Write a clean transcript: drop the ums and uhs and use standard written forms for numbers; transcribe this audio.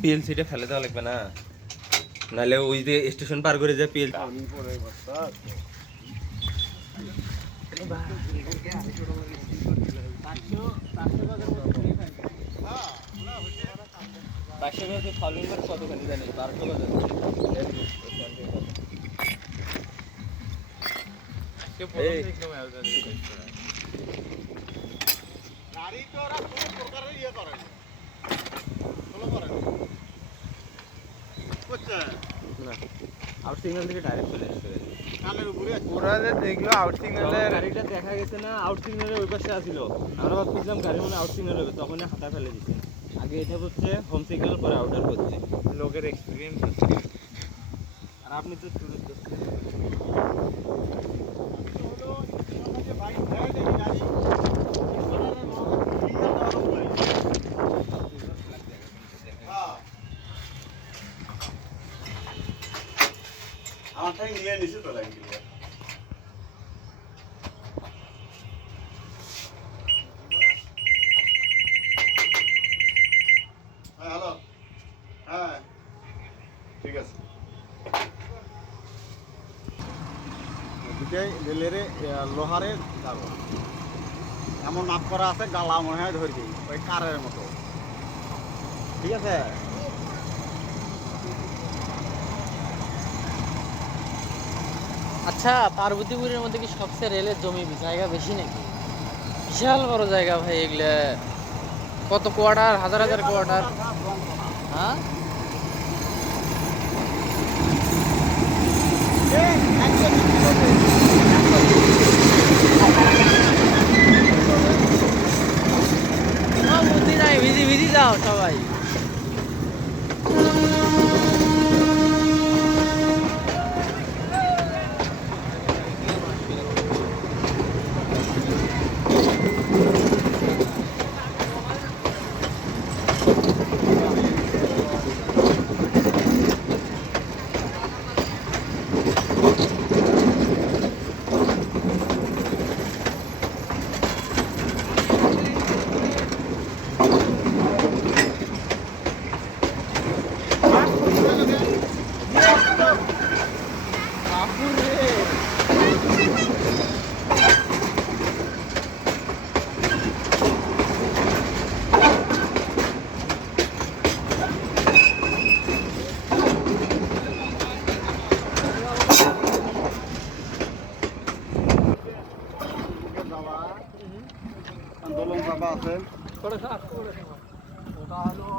পিএলসিটা ফেলে দেওয়া লাগবে না, নাহলে ওই যে স্টেশন পার করে যায় পিএল। কতখানি জানি 1200 বাজার আউট সিগন্যাল থেকে ডাইরেক্ট চলে আসছে ওরা যে দেখলো আউট সিগন্যালের গাড়িটা দেখা গেছে না, আউট সিগন্যালের ওই পাশে আসছিল। আমরা ভাবছিলাম গাড়ি মনে আউট সিগন্যাল হবে, তখনই হাতা ফেলে দিচ্ছে। আগে এটা হচ্ছে হোম সিগন্যাল, পরে আউটার হচ্ছে। লোকের এক্সপিরিয়েন্স হচ্ছে। আর আপনি তো টুরিস্ট আমারটাই নিয়ে নিছে তো লাগি হ্যালো হ্যাঁ ঠিক আছে দুটাই রেলের লোহারে যাবো এমন মাপ করা আছে গালা মনে হয় ধরবি ওই কারের মতো ঠিক আছে আচ্ছা, পার্বতীপুরের মধ্যে কি সবচেয়ে রেলের জমি জায়গা বেশি নাকি? বিশাল বড় জায়গা ভাই এগুলা। কত কোয়ার্টার, হাজার হাজার কোয়ার্টার। হ্যাঁ, বুদ্ধি নাই, ভিজি ভিজি যাও সবাই। আন্দোলন সভা আছে ওটা হলো